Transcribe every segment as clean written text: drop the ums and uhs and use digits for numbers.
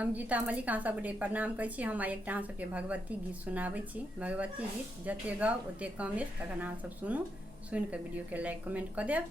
हम गीता मलिक अहाँ सबके प्रणाम करै छी। हम एकटा अहाँ सबके भगवती गीत सुनाबै छी। भगवती गीत जते गाओ ओते कम अछि, तखन अहाँ सब सुनू। सुनि कऽ वीडियो के लाइक कमेंट कऽ देब।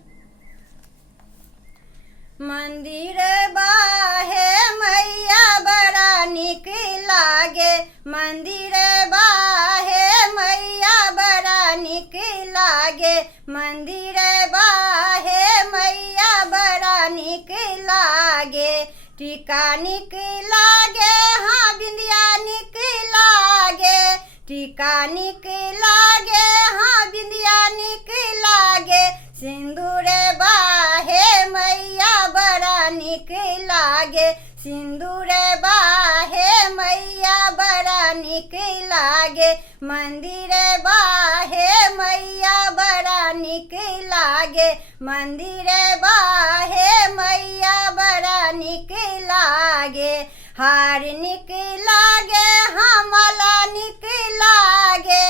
मंदिर बाहे मैया बड़ा नीक लागे, मंदिर बाहे मैया बड़ा नीक लागे, मंदिर बाहे मैया बड़ा नीक लागे। टीका नीक लागे, हाँ बिंदिया नीक लागे, टीका नीक लागे, हाँ बिंदिया नीक लागे। सिंदूर बाहे मैया बड़ा नीक लागे, सिंदूर बाहे मैया बड़ा नीक लागे, मंदिर बाहे मैया बड़ा नीक लागे, मंदिर बाहे मैया बड़ा नीक लागे। हार नीक लागे, हाँ माला नीक लागे,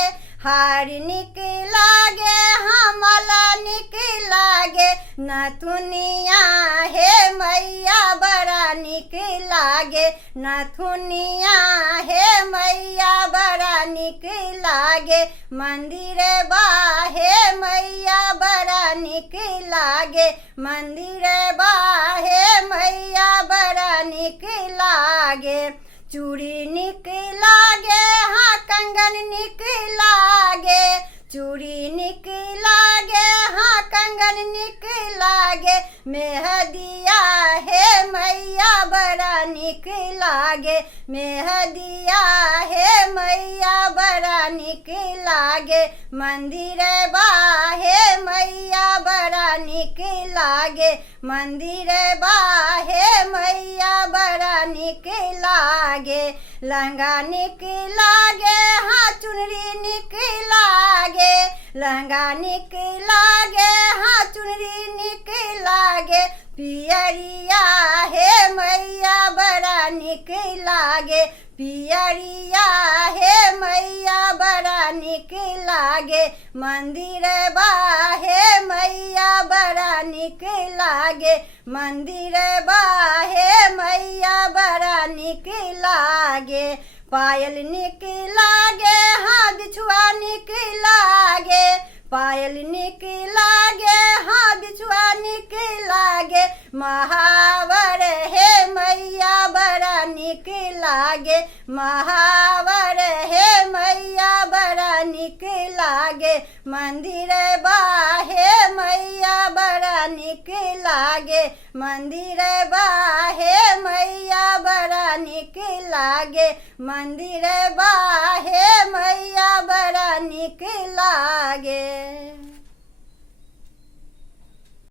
हार नीक लागे, हाँ माला नीक लागे। नथुनिया हे मैया बड़ा नीक लागे, नथुनिया हे मैया बड़ा नीक लागे, मंदिर बाहे मैया बड़ा नीक लागे, मंदिर बाहे मैया बड़ा नीक लागे। चूड़ी नीक लागे, हाँ कंगन नीक लागे, चूड़ी नीक लागे, हाँ कंगन नीक लागे। मेहदिया हे मैया बड़ा नीक लागे, मेहदिया हे मैया बड़ा नीक लागे, मंदिर बाहे मैया बड़ा नीक लागे, मंदिर बाहे मैया बड़ा नीक लागे। लहंगा नीक लागे, हाँ चुनरी नीक लागे, लहंगा नीक लागे, हाँ चुनरी नीक लागे। पियरिया हे मैया बड़ा नीक लागे, पियरिया हे मैया बड़ा नीक लागे, मंदिर बाहे मैया बड़ा नीक लागे, मंदिर बाहे मैया बड़ा नीक लागे। पायल नीक लागे, हाँ बिछुआ नीक लागे, पायल नीक लागे, हाँ बिछुआ नीक लागे। महावर हे मैया बड़ा नीक लागे, महावर हे मैया बड़ा नीक लागे, मंदिर बाहे मैया बड़ा नीक लागे, मंदिर बाहे मैया बड़ा नीक लागे, मंदिर बाहे मैया